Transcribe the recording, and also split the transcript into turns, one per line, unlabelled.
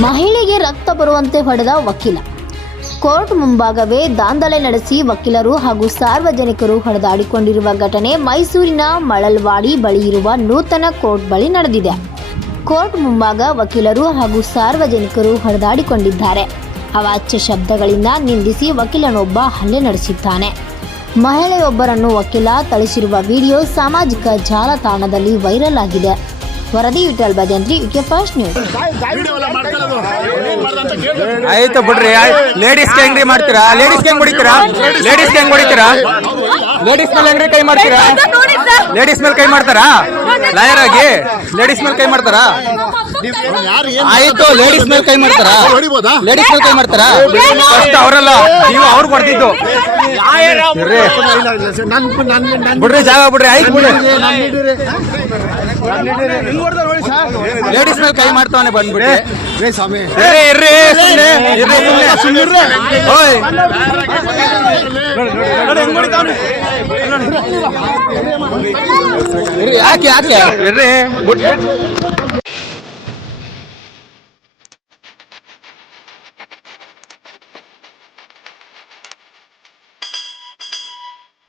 ಮಹಿಳೆಗೆ ರಕ್ತ ಬರುವಂತೆ ಹೊಡೆದ ವಕೀಲ. ಕೋರ್ಟ್ ಮುಂಭಾಗವೇ ದಾಂಧಲೆ ನಡೆಸಿ ವಕೀಲರು ಹಾಗೂ ಸಾರ್ವಜನಿಕರು ಹೊಡೆದಾಡಿಕೊಂಡಿರುವ ಘಟನೆ ಮೈಸೂರಿನ ಮಳಲ್ವಾಡಿ ಬಳಿ ಇರುವ ನೂತನ ಕೋರ್ಟ್ ಬಳಿ ನಡೆದಿದೆ. ಕೋರ್ಟ್ ಮುಂಭಾಗ ವಕೀಲರು ಹಾಗೂ ಸಾರ್ವಜನಿಕರು ಹೊಡೆದಾಡಿಕೊಂಡಿದ್ದಾರೆ. ಅವಾಚ್ಯ ಶಬ್ದಗಳಿಂದ ನಿಂದಿಸಿ ವಕೀಲನೊಬ್ಬ ಹಲ್ಲೆ ನಡೆಸಿದ್ದಾನೆ. ಮಹಿಳೆಯೊಬ್ಬರನ್ನು ವಕೀಲ ಥಳಿಸಿರುವ ವಿಡಿಯೋ ಸಾಮಾಜಿಕ ಜಾಲತಾಣದಲ್ಲಿ ವೈರಲ್ ಆಗಿದೆ. ವರದಿ Vithal Bhajantri UK first news
ಆಯ್ತು ಬಿಡ್ರಿ ಲೇಡೀಸ್ ಹೆಂಗ್ರಿ ಮಾಡ್ತೀರಾ? ಲೇಡೀಸ್ ಹೆಂಗ್ ಹೊಡಿತೀರಾ? ಲೇಡೀಸ್ ಹೆಂಗ್ ಹೊಡಿತೀರಾ? ಲೇಡೀಸ್ ಮೇಲೆ ಹೆಂಗ್ರಿ ಕೈ ಮಾಡ್ತೀರಾ? ಲೇಡೀಸ್ ಮೇಲೆ ಕೈ ಮಾಡ್ತಾರಾ? ಲಾಯರ್ ಆಗಿ ಲೇಡೀಸ್ ಮೇಲೆ ಕೈ ಮಾಡ್ತಾರಾ ಆಯ್ತು ಲೇಡೀಸ್ ಮೇಲೆ ಕೈ ಮಾಡ್ತಾರಾ ಲೇಡೀಸ್ ಮೇಲೆ ಕೈ ಮಾಡ್ತಾರಾ ಫಸ್ಟ್ ಅವರಲ್ಲ ನೀವು
ಅವ್ರು ಕೊಡ್ತಿದ್ದು
ಬಿಡ್ರಿ ಜಾಗ ಬಿಡ್ರಿ ಆಯ್ತು ಬಿಡ್ರಿ. ಲೇಡೀಸ್ ಮೇಲೆ ಕೈ ಮಾಡ್ತಾವನೆ
ಬಂದ್ಬಿಡಿ ಸ್ವಾಮಿ
ಓಯ್ ಯಾಕೆ ಯಾಕೆ